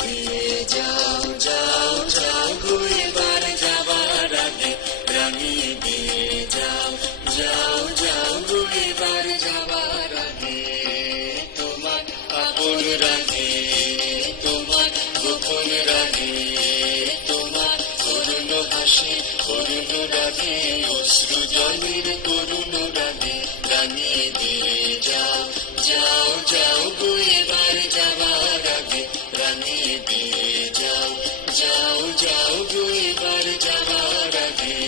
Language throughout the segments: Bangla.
দিয়ে যাও যাও যাও গো এবার যাবার আগে রাঙিয়ে দিয়ে যাও যাও যাও গো এবার যাবার আগে তোমার আপন রাগে তোমার গোপন রাগে তোমার করুণ হাসি করুণ রাগে অশ্রু জলের করুণ রাগে রাঙিয়ে দিয়ে যাও যাও যাও গো এবার যাবার আগে রাঙিয়ে দিয়ে যাও যাও যাও গো এবার যাবার আগে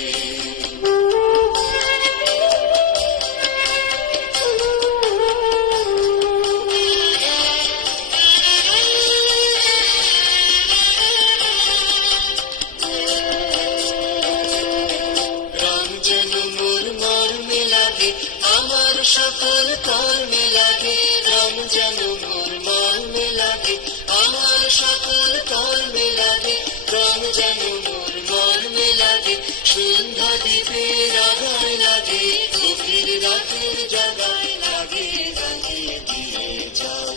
সকল কর্মে লাগে রং যেন মোর মর্মে লাগে আমার সকল কর্মে লাগে রং যেন মোর মর্মে লাগে সন্ধ্যা দ্বীপের আধার লাগে গভীর রাতের জাগায় লাগে রাঙিয়ে দিয়ে যাও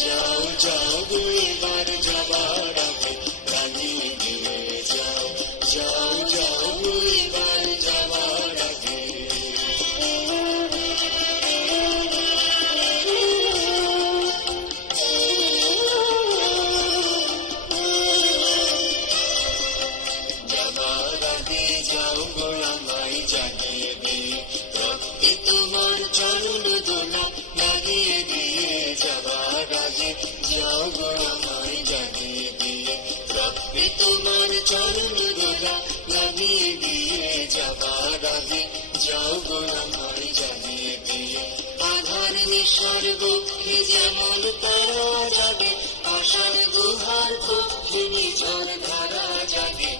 যাও যাও গো এবার যাবার আগে রাঙিয়ে দিয়ে যাও যাও যাও গো এবার যাবার আগে যাও গো আমায় জানিয়ে দিয়ে রক্তে তোমার চরণ দোলা লাগিয়ে দিয়ে যাবার আগে যাও গো আমায় জানিয়ে দিয়ে রক্তে তোমার চরণ দোলা লাগিয়ে দিয়ে যাবার আগে যাও গো আমায় জানিয়ে দিয়ে আধার নিশার বক্ষে যেমন তারা যাবে আশার গুহার পক্ষে নিঝর ধারা যাবে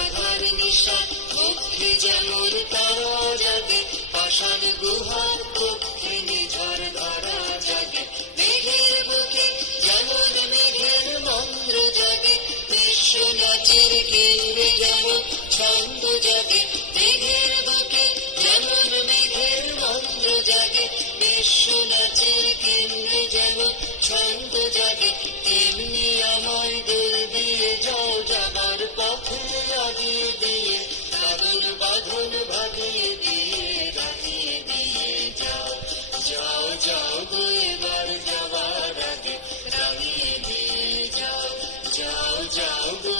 আধার নিশার পক্ষে যেমন তারা যাবে পাষাণ গুহার পক্ষে নিঝর ধারা যাবে মেঘের বুকে যেমন মেঘের মন্দ্র যাবে বিশ্ব নাচের কেন্দ্রে যেমন ছন্দ যাবে মেঘের বুকে যেমন মেঘের মন্দ্র যাবে বিশ্ব নাচের কেন্দ্রে যেমন ছন্দ যাবে তেমনি আমায় দোল দিয়ে যাও যাবার পথে আগিয়ে দিয়ে বাঁধন বাঁধন ভাগিয়ে দিয়ে রাঙিয়ে দিয়ে যাও যাও যাও গো এবার যাবার আগে রাঙিয়ে দিয়ে যাও যাও যাও গো